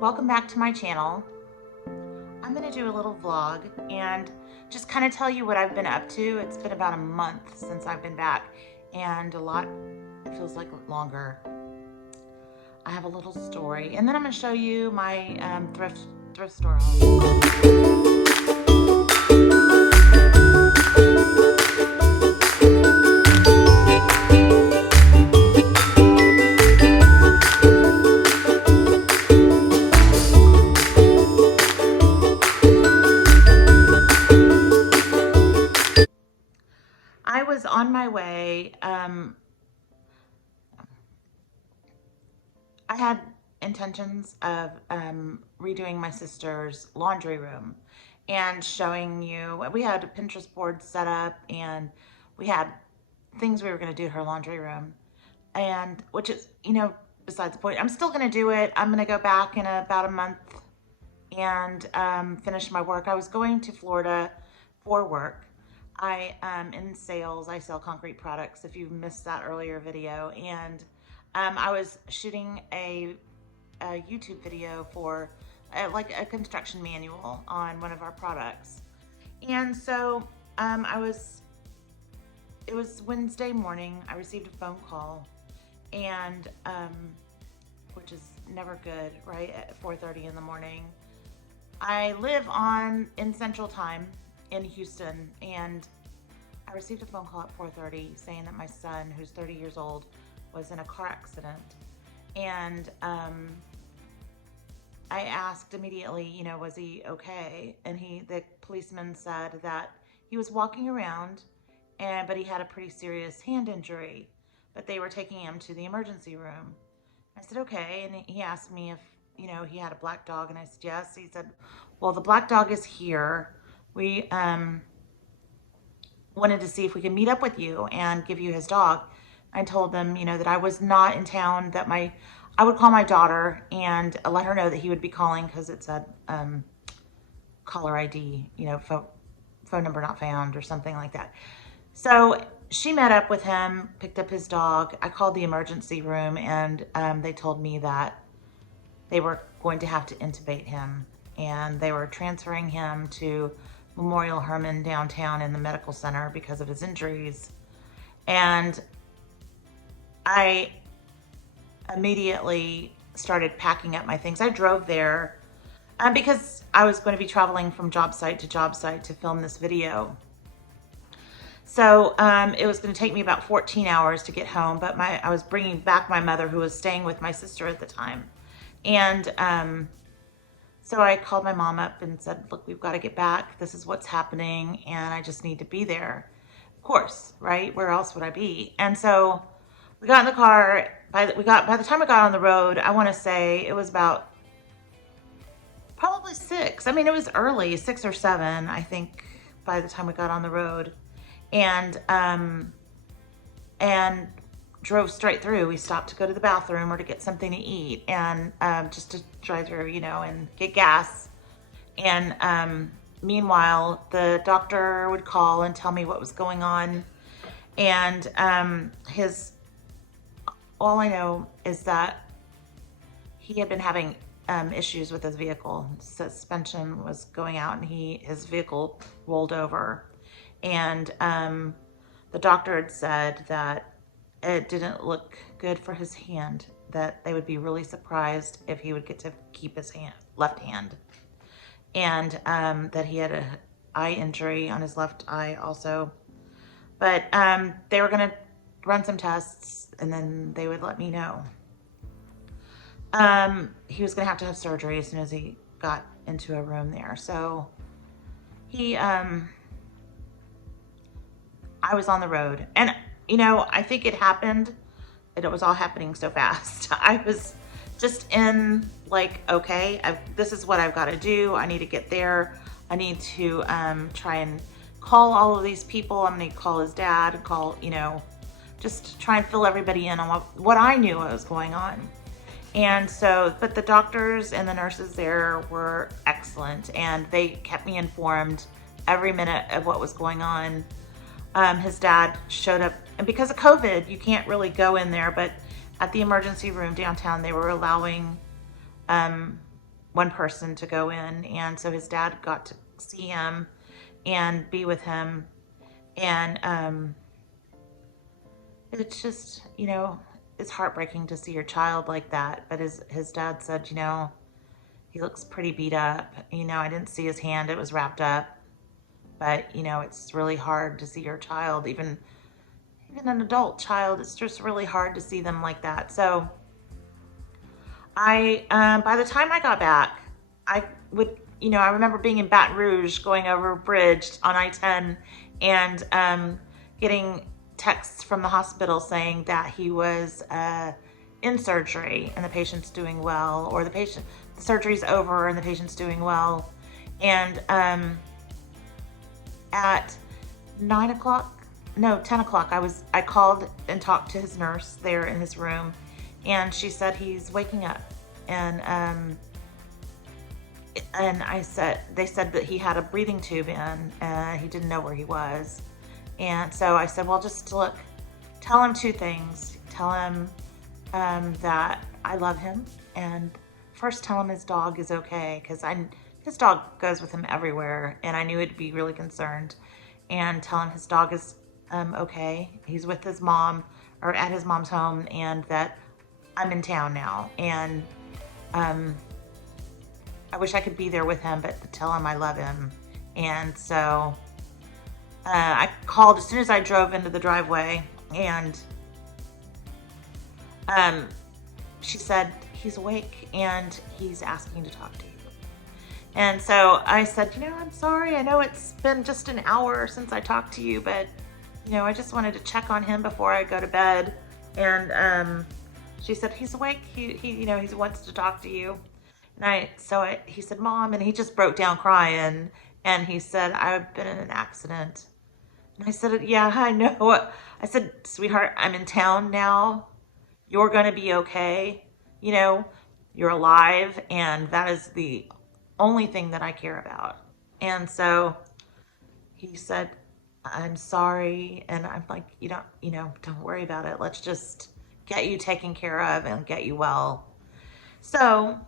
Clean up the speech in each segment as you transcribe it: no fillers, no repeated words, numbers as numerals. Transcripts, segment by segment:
welcome back to my channel. I'm going to do a little vlog and just kind of tell you what I've been up to. It's been about a month since I've been back, and it feels like longer. I have a little story, and then I'm going to show you my thrift store haul. I was on my way. I had intentions of redoing my sister's laundry room and showing you. We had a Pinterest board set up, and we had things we were going to do to her laundry room, and which is, besides the point. I'm still going to do it. I'm going to go back in about a month and finish my work. I was going to Florida for work. I am in sales. I sell concrete products, if you missed that earlier video. And I was shooting a YouTube video for like a construction manual on one of our products. And so it was Wednesday morning. I received a phone call, and which is never good, right? At 4:30 in the morning. I live in Central Time in Houston, and I received a phone call at 4:30 saying that my son, who's 30 years old, was in a car accident. And I asked immediately, was he okay? And the policeman said that he was walking around, but he had a pretty serious hand injury, but they were taking him to the emergency room. I said, okay. And he asked me if, he had a black dog, and I said, yes. He said, well, the black dog is here. We wanted to see if we could meet up with you and give you his dog. I told them, that I was not in town, that I would call my daughter and let her know that he would be calling, because it said caller ID, phone number not found or something like that. So she met up with him, picked up his dog. I called the emergency room, and they told me that they were going to have to intubate him, and they were transferring him to Memorial Hermann downtown in the medical center because of his injuries. And I immediately started packing up my things. I drove there because I was going to be traveling from job site to job site to film this video. So it was going to take me about 14 hours to get home, but I was bringing back my mother, who was staying with my sister at the time. And so I called my mom up and said, look, we've got to get back. This is what's happening, and I just need to be there. Of course, right? Where else would I be? And so we got in the car. By the time we got on the road, I want to say it was about probably 6. I mean, it was early, 6 or 7, I think, by the time we got on the road. And drove straight through. We stopped to go to the bathroom or to get something to eat, and just to drive through, and get gas. And meanwhile, the doctor would call and tell me what was going on. And all I know is that he had been having issues with his vehicle. Suspension was going out, and his vehicle rolled over. And the doctor had said that it didn't look good for his hand, that they would be really surprised if he would get to keep his left hand. And that he had an eye injury on his left eye also. But they were going to run some tests, and then they would let me know. He was going to have surgery as soon as he got into a room there. So I was on the road, and I think it happened. It was all happening so fast. I was just in like, okay, this is what I've got to do. I need to get there. I need to try and call all of these people. I'm going to call his dad, just try and fill everybody in on what I knew was going on. And so, but the doctors and the nurses there were excellent, and they kept me informed every minute of what was going on. His dad showed up, and because of COVID, you can't really go in there, but at the emergency room downtown, they were allowing one person to go in. And so his dad got to see him and be with him. And it's just, you know, it's heartbreaking to see your child like that. But his dad said, you know, he looks pretty beat up. You know, I didn't see his hand, it was wrapped up. But, you know, it's really hard to see your child, even an adult child, it's just really hard to see them like that. So by the time I got back, I would, you know, I remember being in Baton Rouge, going over a bridge on I-10 and getting texts from the hospital saying that he was in surgery and the patient's doing well, or the surgery's over and the patient's doing well. And at 9 o'clock, no, 10 o'clock, I called and talked to his nurse there in his room, and she said he's waking up. And they said that he had a breathing tube in, he didn't know where he was. And so I said, well, just look, tell him two things. Tell him that I love him, and first tell him his dog is okay, because his dog goes with him everywhere, and I knew he'd be really concerned. And tell him his dog is okay. He's with his mom, or at his mom's home, and that I'm in town now. And I wish I could be there with him, but tell him I love him. And so I called as soon as I drove into the driveway, and she said, he's awake and he's asking to talk to you. And so I said, you know, I'm sorry. I know it's been just an hour since I talked to you, but, you know, I just wanted to check on him before I go to bed. And she said, he's awake. He you know, he wants to talk to you. And he said, Mom, and he just broke down crying. And he said, I've been in an accident. And I said, yeah, I know. I said, sweetheart, I'm in town now. You're going to be okay. You know, you're alive, and that is the only thing that I care about. And so he said, I'm sorry. And I'm like, don't worry about it. Let's just get you taken care of and get you well. So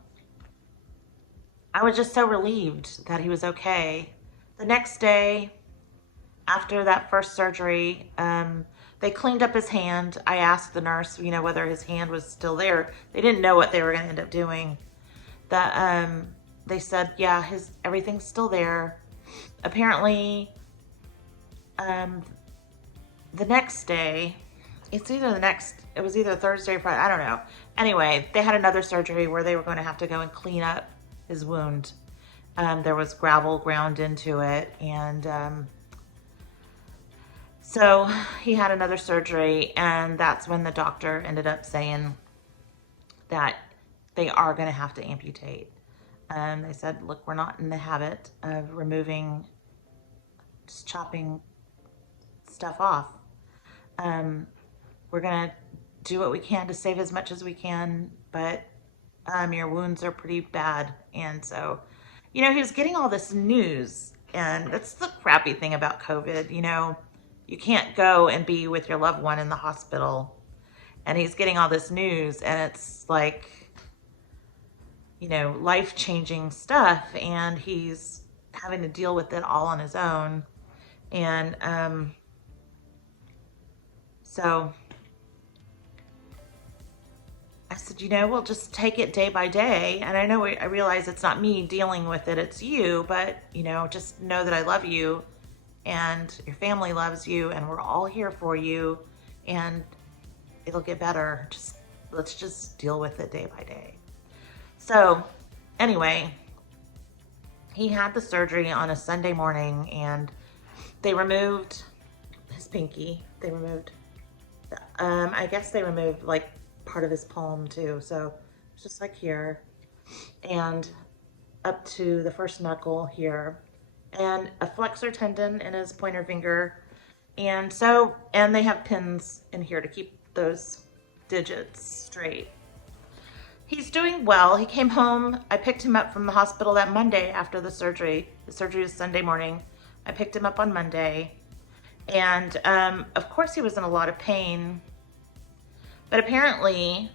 I was just so relieved that he was okay. The next day, after that first surgery, they cleaned up his hand. I asked the nurse, you know, whether his hand was still there. They didn't know what they were going to end up doing. They said, yeah, everything's still there. Apparently, the next day, it was either Thursday or Friday, I don't know. Anyway, they had another surgery where they were going to have to go and clean up his wound. There was gravel ground into it, and so he had another surgery, and that's when the doctor ended up saying that they are going to have to amputate. They said, look, we're not in the habit of just chopping stuff off. We're going to do what we can to save as much as we can, but your wounds are pretty bad. And so, you know, he was getting all this news, and that's the crappy thing about COVID. You know, you can't go and be with your loved one in the hospital, and he's getting all this news, and it's like, you know, life-changing stuff, and he's having to deal with it all on his own. And so I said, you know, we'll just take it day by day. And I realize it's not me dealing with it, it's you, but, you know, just know that I love you and your family loves you, and we're all here for you, and it'll get better. Let's just deal with it day by day. So anyway, he had the surgery on a Sunday morning, and they removed his pinky. They removed, I guess they removed like part of his palm too. So it's just like here and up to the first knuckle here, and a flexor tendon in his pointer finger. And they have pins in here to keep those digits straight. He's doing well. He came home. I picked him up from the hospital that Monday after the surgery. The surgery was Sunday morning. I picked him up on Monday. And of course he was in a lot of pain. But apparently,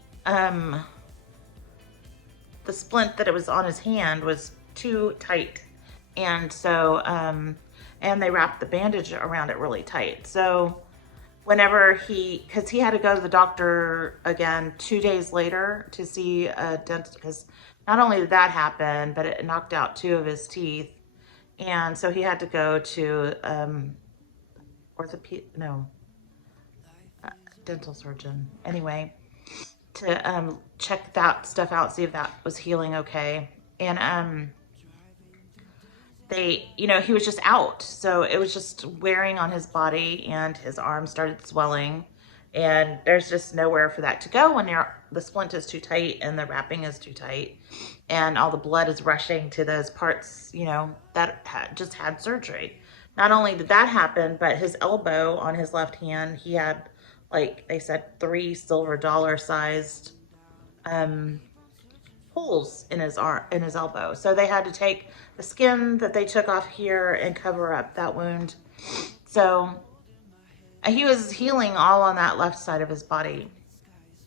the splint that it was on his hand was too tight. And so, and they wrapped the bandage around it really tight. So whenever because he had to go to the doctor again 2 days later to see a dentist, because not only did that happen, but it knocked out 2 of his teeth. And so he had to go to dental surgeon. Anyway, to check that stuff out, see if that was healing okay. And he was just out. So it was just wearing on his body, and his arm started swelling. And there's just nowhere for that to go when the splint is too tight and the wrapping is too tight. And all the blood is rushing to those parts, that just had surgery. Not only did that happen, but his elbow on his left hand, he had, like they said, 3 silver dollar sized holes in his elbow. So they had to take the skin that they took off here and cover up that wound. So he was healing all on that left side of his body.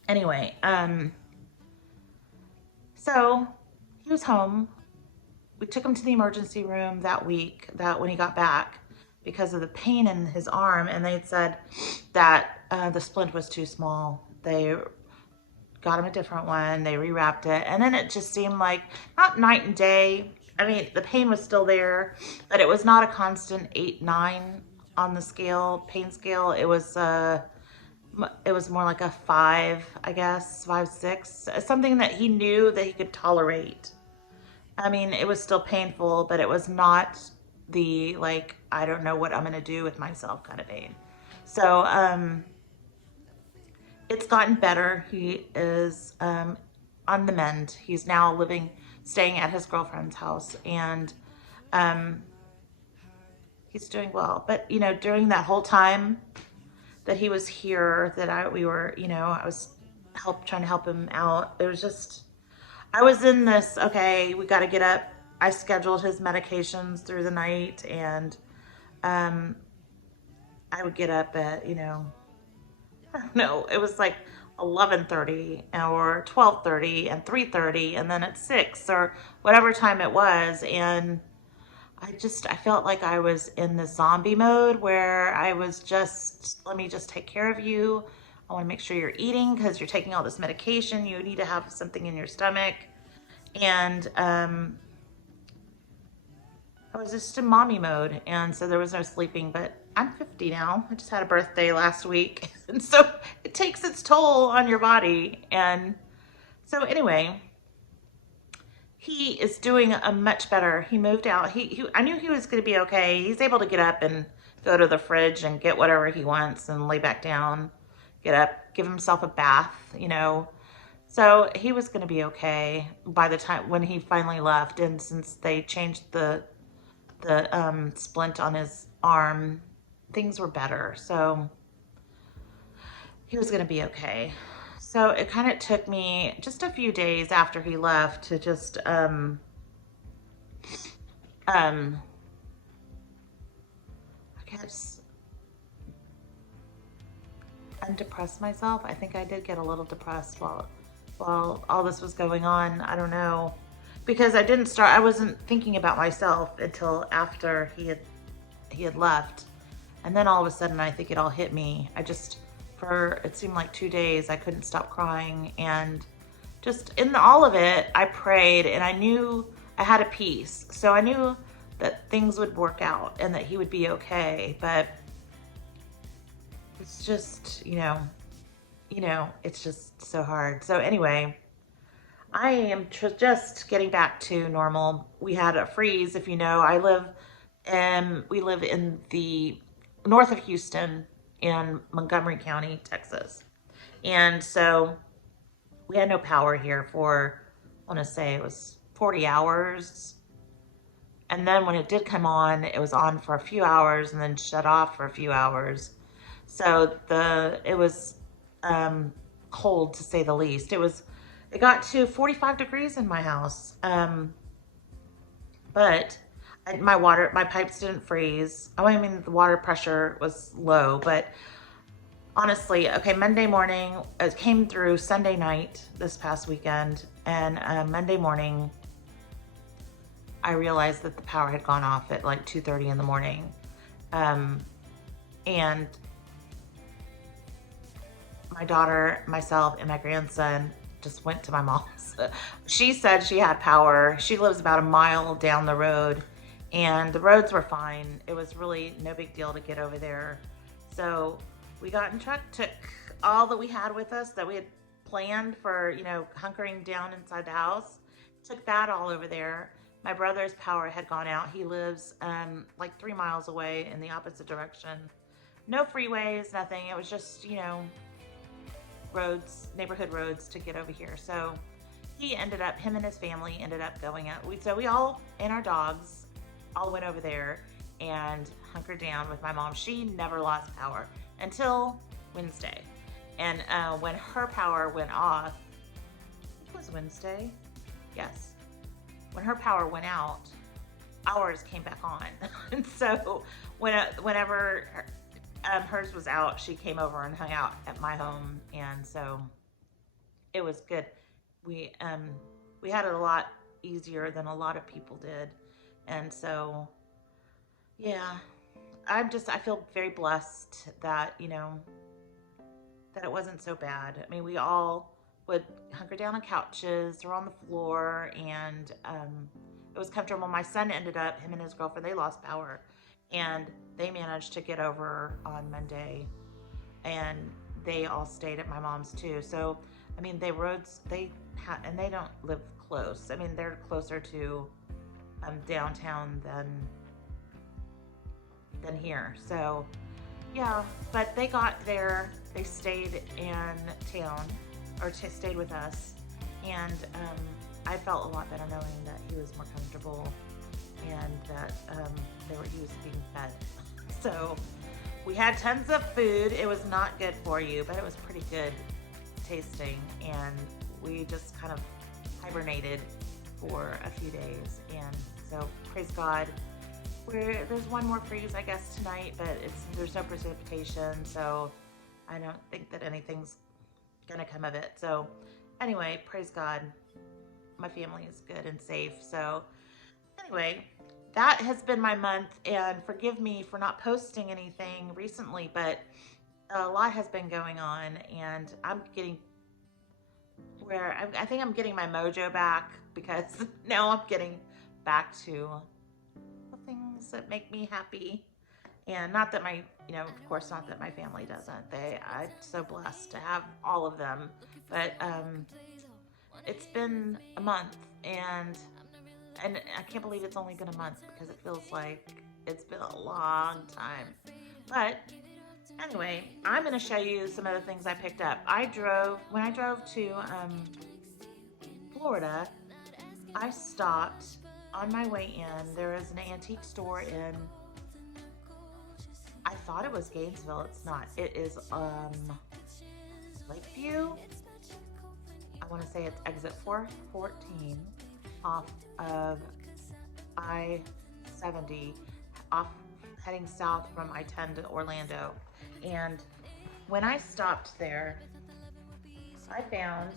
Anyway, so he was home. We took him to the emergency room that week, when he got back, because of the pain in his arm, and they had said that the splint was too small. They got him a different one, they rewrapped it, and then it just seemed like, not night and day. I mean, the pain was still there, but it was not a constant 8, 9 on the pain scale. It was more like a 5, I guess, 5, 6, something that he knew that he could tolerate. I mean, it was still painful, but it was not the, like, I don't know what I'm going to do with myself kind of pain. So, it's gotten better. He is on the mend. He's now staying at his girlfriend's house, and he's doing well. But, during that whole time that he was here, that I was trying to help him out, it was just, I was in this, okay, we got to get up. I scheduled his medications through the night, and I would get up at, I don't know, it was like 11:30 or 12:30 and 3:30 and then at 6 or whatever time it was. And I felt like I was in the zombie mode where I was just, let me just take care of you. I want to make sure you're eating because you're taking all this medication. You need to have something in your stomach. And I was just in mommy mode, and so there was no sleeping. But I'm 50 now. I just had a birthday last week, and so it takes its toll on your body. And so anyway, he is doing a much better. He moved out. I knew he was going to be okay. He's able to get up and go to the fridge and get whatever he wants and lay back down, get up, give himself a bath, So he was going to be okay by the time when he finally left. And since they changed the splint on his arm, things were better. So he was going to be okay. So it kind of took me just a few days after he left to just I guess undepress myself. I think I did get a little depressed while all this was going on. I don't know, because I wasn't thinking about myself until after he had left. And then all of a sudden, I think it all hit me. It seemed like 2 days, I couldn't stop crying. And just in all of it, I prayed, and I knew I had a peace. So I knew that things would work out and that he would be okay. But it's just, it's just so hard. So anyway, I am just getting back to normal. We had a freeze, if you know. We live in the north of Houston in Montgomery County, Texas. And so we had no power here for, I want to say it was 40 hours. And then when it did come on, it was on for a few hours and then shut off for a few hours. So it was cold, to say the least. It got to 45 degrees in my house. But my pipes didn't freeze. I mean, the water pressure was low, but honestly, okay, Monday morning, it came through Sunday night this past weekend, and Monday morning, I realized that the power had gone off at like 2:30 in the morning. Um, and my daughter, myself, and my grandson just went to my mom's. She said she had power. She lives about a mile down the road, and the roads were fine. It was really no big deal to get over there. So we got in the truck, took all that we had with us that we had planned for, you know, hunkering down inside the house, took that all over there. My brother's power had gone out. He lives like 3 miles away in the opposite direction. No freeways, nothing. It was just, you know, roads, neighborhood roads to get over here. So he ended up, him and his family ended up going out. So we all, and our dogs, all went over there and hunkered down with my mom. She never lost power until Wednesday. And when her power went off, it was Wednesday, yes. When her power went out, ours came back on. And so whenever hers was out, she came over and hung out at my home, and so it was good. We had it a lot easier than a lot of people did, and so yeah, I feel very blessed that, you know, that it wasn't so bad. I mean, we all would hunker down on couches or on the floor, and it was comfortable. My son ended up, him and his girlfriend, they lost power, and they managed to get over on Monday, and they all stayed at my mom's too. So, I mean, they roads, and they don't live close. I mean, they're closer to downtown than here. So, yeah, but they got there, they stayed in town, or stayed with us, and I felt a lot better knowing that he was more comfortable and that he was being fed. So we had tons of food. It was not good for you, but it was pretty good tasting, and we just kind of hibernated for a few days, and so praise God. There's one more freeze, I guess, tonight, but there's no precipitation, so I don't think that anything's gonna come of it. So anyway, praise God, my family is good and safe. So anyway, that has been my month, and forgive me for not posting anything recently, but a lot has been going on, and I'm getting where I think I'm getting my mojo back, because now I'm getting back to the things that make me happy. And not that of course, not that my family doesn't. I'm so blessed to have all of them. But it's been a month, and I can't believe it's only been a month, because it feels like it's been a long time. But anyway, I'm going to show you some of the things I picked up. When I drove to Florida, I stopped on my way in. There is an antique store in, I thought it was Gainesville. It's not. It is Lakeview. I want to say it's exit 414 off of I-70, off heading south from I-10 to Orlando. And when I stopped there, I found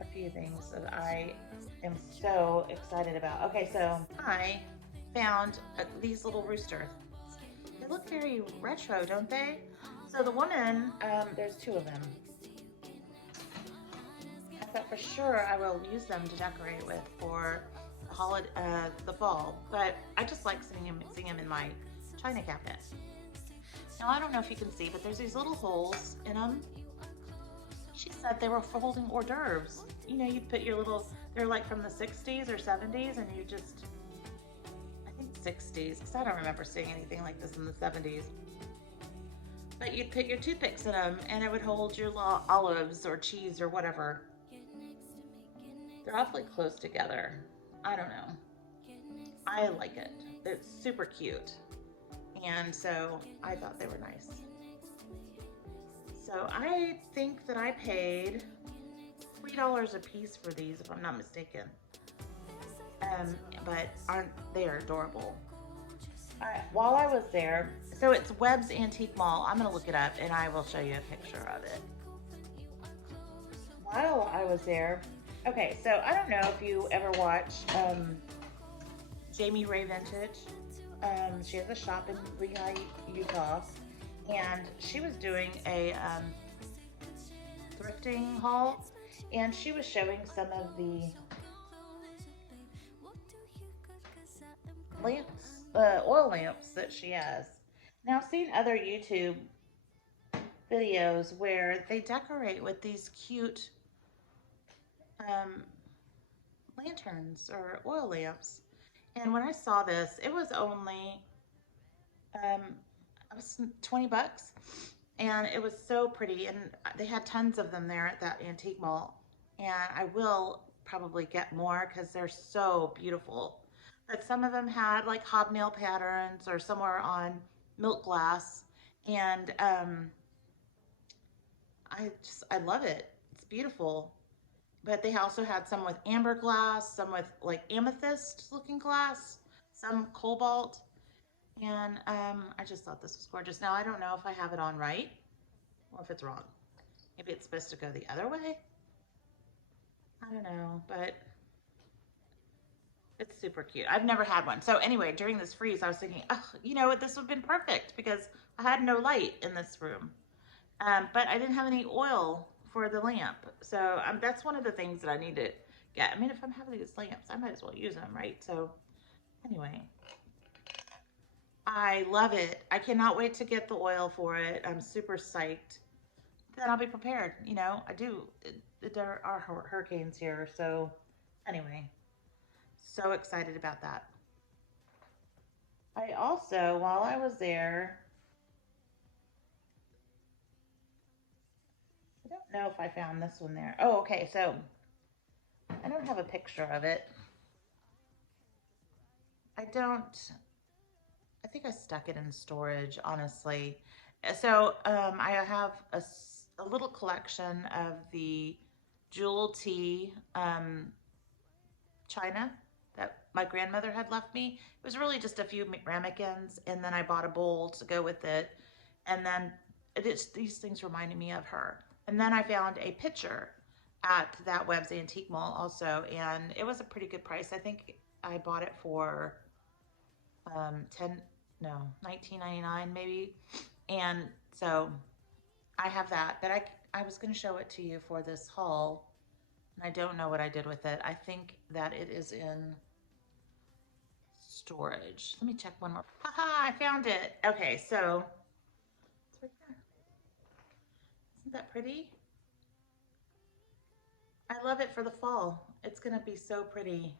a few things that I am so excited about. Okay, so I found these little roosters. They look very retro, don't they? So the woman, there's two of them. I thought for sure I will use them to decorate with for the fall, but I just like seeing them in my china cabinet. Now, I don't know if you can see, but there's these little holes in them. She said they were for holding hors d'oeuvres. You know, you put your little, they're like from the 60s or 70s, and you just, I think 60s, because I don't remember seeing anything like this in the 70s. But you'd put your toothpicks in them, and it would hold your olives or cheese or whatever. They're awfully close together. I don't know. I like it. It's super cute. And so I thought they were nice. So I think that I paid $3 a piece for these, if I'm not mistaken. But they are adorable. While I was there, so it's Webb's Antique Mall. I'm gonna look it up and I will show you a picture of it. While I was there, okay, so I don't know if you ever watch Jamie Ray Vintage. She has a shop in Lehigh, Utah, and she was doing a thrifting haul, and she was showing some of the lamps, oil lamps that she has. Now, I've seen other YouTube videos where they decorate with these cute um, lanterns or oil lamps. And when I saw this, it was only it was 20 bucks, and it was so pretty, and they had tons of them there at that antique mall, and I will probably get more because they're so beautiful. But some of them had like hobnail patterns, or some were on milk glass, and I love it. It's beautiful. But they also had some with amber glass, some with like amethyst looking glass, some cobalt. And I just thought this was gorgeous. Now, I don't know if I have it on right or if it's wrong. Maybe it's supposed to go the other way. I don't know, but it's super cute. I've never had one. So anyway, during this freeze, I was thinking, oh, you know what, this would have been perfect because I had no light in this room. But I didn't have any oil for the lamp. So that's one of the things that I need to get. I mean, if I'm having these lamps, I might as well use them, right? So anyway, I love it. I cannot wait to get the oil for it. I'm super psyched. Then I'll be prepared. You know, I do. There are hurricanes here. So anyway, so excited about that. I also, while I was there, I don't know if I found this one there. Oh, okay. So I don't have a picture of it. I don't, I think I stuck it in storage, honestly. So I have a little collection of the jewel tea china that my grandmother had left me. It was really just a few ramekins, and then I bought a bowl to go with it. And then these things reminded me of her. And then I found a pitcher at that Webb's Antique Mall also, and it was a pretty good price. I think I bought it for 10, no, 19.99 maybe. And so I have that, but I was going to show it to you for this haul, and I don't know what I did with it. I think that it is in storage. Let me check one more. Haha, I found it. Okay, so it's right there. Isn't that pretty? I love it for the fall. It's gonna be so pretty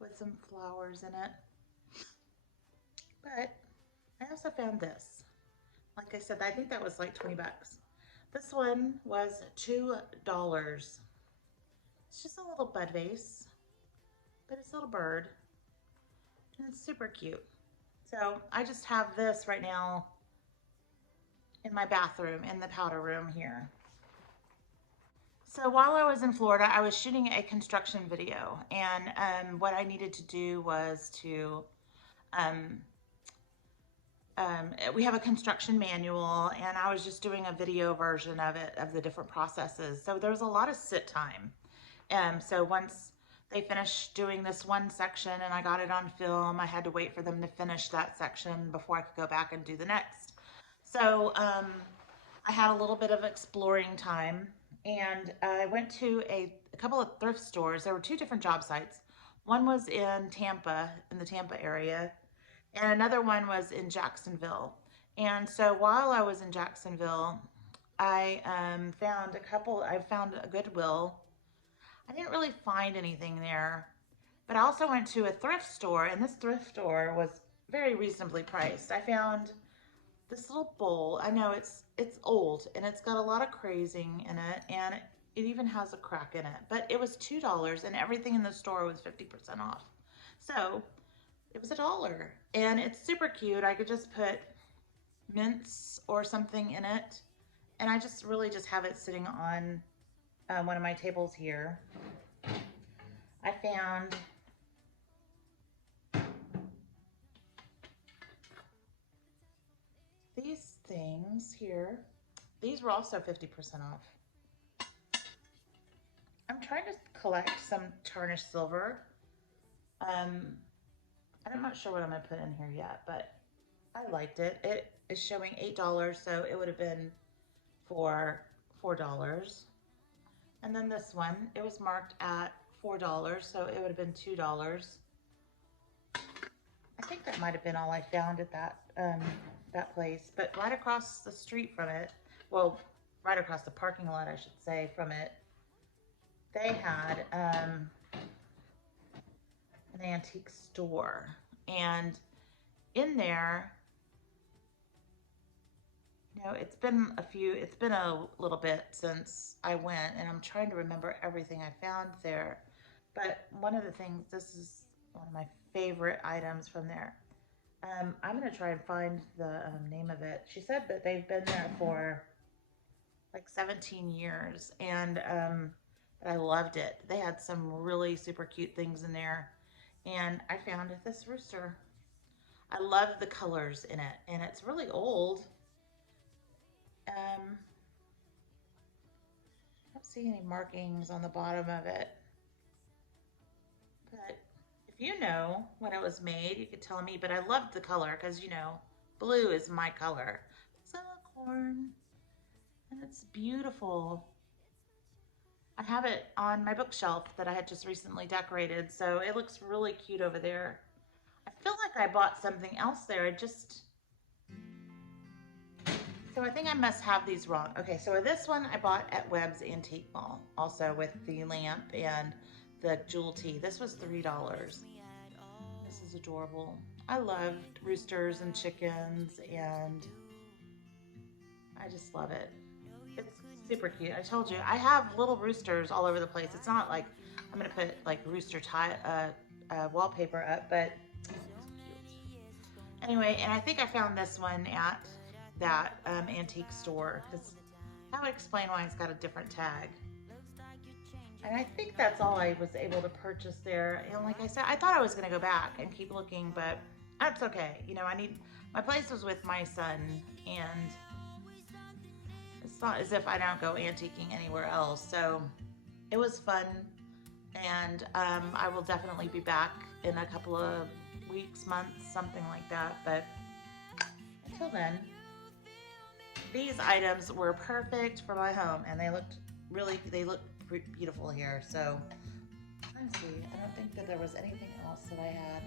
with some flowers in it. But I also found this. Like I said, I think that was like 20 bucks. This one was $2. It's just a little bud vase, but it's a little bird, and it's super cute. So I just have this right now in my bathroom in the powder room here. So while I was in Florida, I was shooting a construction video, and what I needed to do was to, we have a construction manual, and I was just doing a video version of it, of the different processes. So there was a lot of sit time. So once they finished doing this one section and I got it on film, I had to wait for them to finish that section before I could go back and do the next. So I had a little bit of exploring time, and I went to a couple of thrift stores. There were two different job sites. One was in Tampa, in the Tampa area, and another one was in Jacksonville. And so while I was in Jacksonville, I found a Goodwill. I didn't really find anything there, but I also went to a thrift store, and this thrift store was very reasonably priced. I found this little bowl. I know it's old, and it's got a lot of crazing in it, and it even has a crack in it, but it was $2, and everything in the store was 50% off. So it was $1, and it's super cute. I could just put mints or something in it, and I just really just have it sitting on one of my tables here. I found items here. These were also 50% off. I'm trying to collect some tarnished silver. I'm not sure what I'm gonna put in here yet, but I liked it. It is showing $8, so it would have been for $4. And then this one, it was marked at $4, so it would have been $2. I think that might have been all I found at that place. But right across the street from it, well, right across the parking lot, I should say, from it, they had an antique store. And in there, you know, it's been a little bit since I went, and I'm trying to remember everything I found there. But one of the things, this is one of my favorite items from there. I'm gonna try and find the name of it. She said that they've been there for like 17 years, and I loved it. They had some really super cute things in there, and I found this rooster. I love the colors in it, and it's really old. I don't see any markings on the bottom of it, but if you know when it was made, you could tell me. But I loved the color because, you know, blue is my color. It's a unicorn, and it's beautiful. I have it on my bookshelf that I had just recently decorated, so it looks really cute over there. I feel like I bought something else there. So I think I must have these wrong. Okay, so this one I bought at Webb's Antique Mall, also with the lamp and the jewel tee. This was $3. This is adorable. I loved roosters and chickens, and I just love it. It's super cute. I told you, I have little roosters all over the place. It's not like I'm gonna put like rooster wallpaper up, but it's cute. Anyway, and I think I found this one at that antique store, because that would explain why it's got a different tag. And I think that's all I was able to purchase there. And like I said, I thought I was gonna go back and keep looking, but that's okay. You know, my place was with my son, and it's not as if I don't go antiquing anywhere else. So it was fun, and I will definitely be back in a couple of weeks, months, something like that. But until then, these items were perfect for my home, and they looked beautiful here. So let's see, I don't think that there was anything else that I had.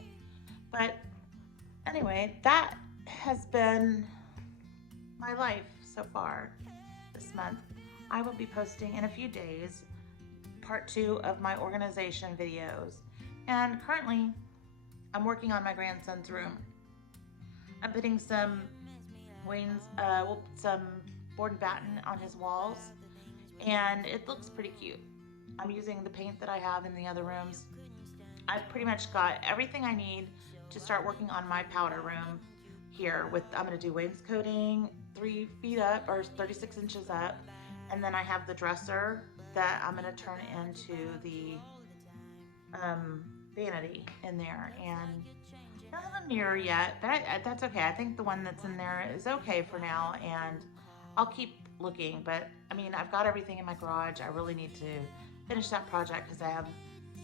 But anyway, that has been my life so far this month. I will be posting in a few days part 2 of my organization videos. And currently, I'm working on my grandson's room. I'm putting some some board and batten on his walls, and it looks pretty cute. I'm using the paint that I have in the other rooms. I've pretty much got everything I need to start working on my powder room here. I'm going to do wainscoting 3 feet up, or 36 inches up, and then I have the dresser that I'm going to turn into the vanity in there. And I don't have a mirror yet, but that's okay. I think the one that's in there is okay for now, and I'll keep looking. But I mean, I've got everything in my garage. I really need to finish that project because I have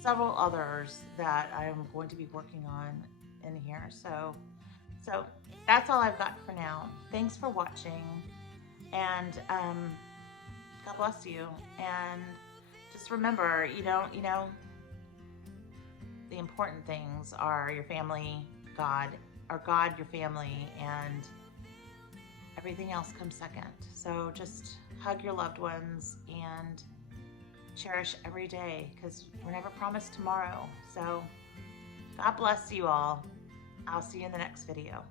several others that I'm going to be working on in here. So that's all I've got for now. Thanks for watching, and God bless you. And just remember, you know, the important things are your family, God, your family, and everything else comes second. So just hug your loved ones and cherish every day, because we're never promised tomorrow. So God bless you all. I'll see you in the next video.